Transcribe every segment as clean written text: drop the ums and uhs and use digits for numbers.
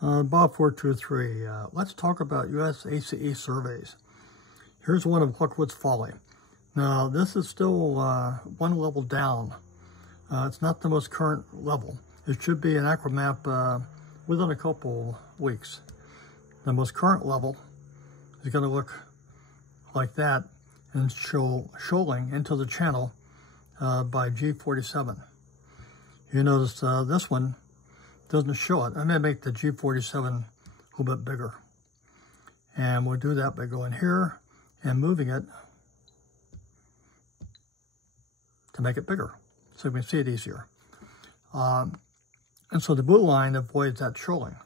Bob 423. Let's talk about USACE surveys. Here's one of Gluckwood's Folly. Now, this is still one level down. It's not the most current level. It should be an AquaMap within a couple weeks. The most current level is going to look like that and shoaling into the channel by G47. You notice this one doesn't show it. I'm going to make the G47 a little bit bigger. And we'll do that by going here and moving it to make it bigger so we can see it easier. And so the blue line avoids that shoaling.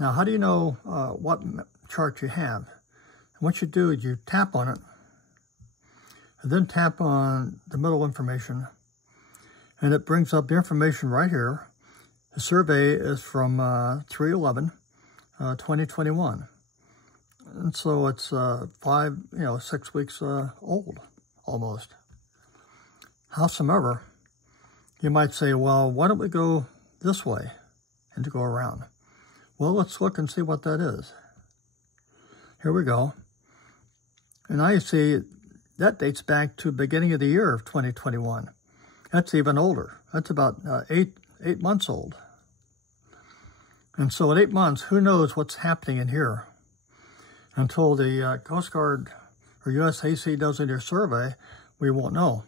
Now, how do you know what chart you have? And what you do is you tap on it, and then tap on the middle information, and it brings up the information right here. The survey is from 3/11/2021, and so it's 6 weeks old almost. Howsoever, you might say, well, why don't we go this way and to go around? Well, let's look and see what that is. Here we go. And now you see that dates back to the beginning of the year of 2021. That's even older. That's about eight months old. And so at 8 months, who knows what's happening in here? Until the Coast Guard or USACE does their survey, we won't know.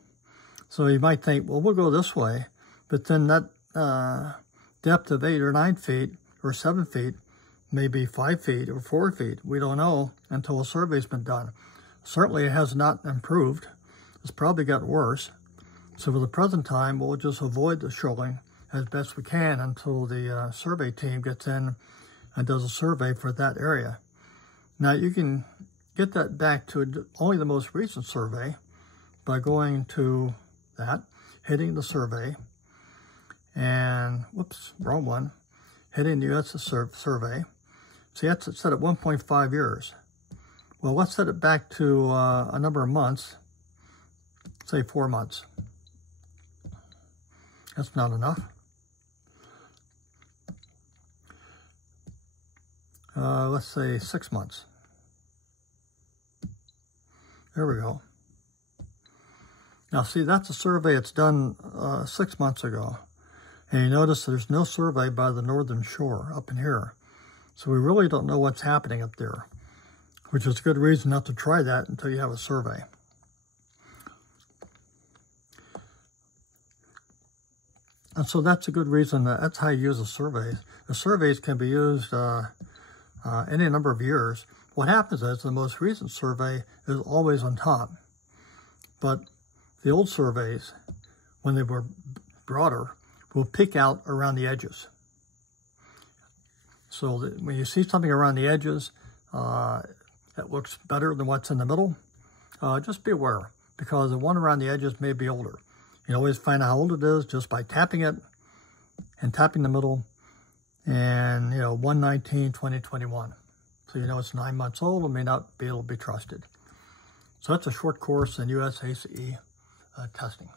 So you might think, well, we'll go this way, but then that depth of 8 or 9 feet or 7 feet, maybe 5 feet or 4 feet. We don't know until a survey's been done. Certainly it has not improved. It's probably got worse. So for the present time, we'll just avoid the shoaling as best we can until the survey team gets in and does a survey for that area. Now you can get that back to only the most recent survey by going to that, hitting the survey, and, whoops, wrong one, hitting the US survey. See, that's set at 1.5 years. Well, let's set it back to a number of months, say 4 months. That's not enough. Let's say 6 months. There we go. Now, see, that's a survey that's done 6 months ago. And you notice there's no survey by the northern shore up in here. So we really don't know what's happening up there, which is a good reason not to try that until you have a survey. And so that's a good reason. That's how you use the surveys. The surveys can be used any number of years. What happens is the most recent survey is always on top. But the old surveys, when they were broader, will peek out around the edges. So that when you see something around the edges that looks better than what's in the middle, just be aware, because the one around the edges may be older. You can always find out how old it is just by tapping it and tapping the middle, and 1/19/2021. So you know it's 9 months old and may not be able to be trusted. So that's a short course in USACE testing.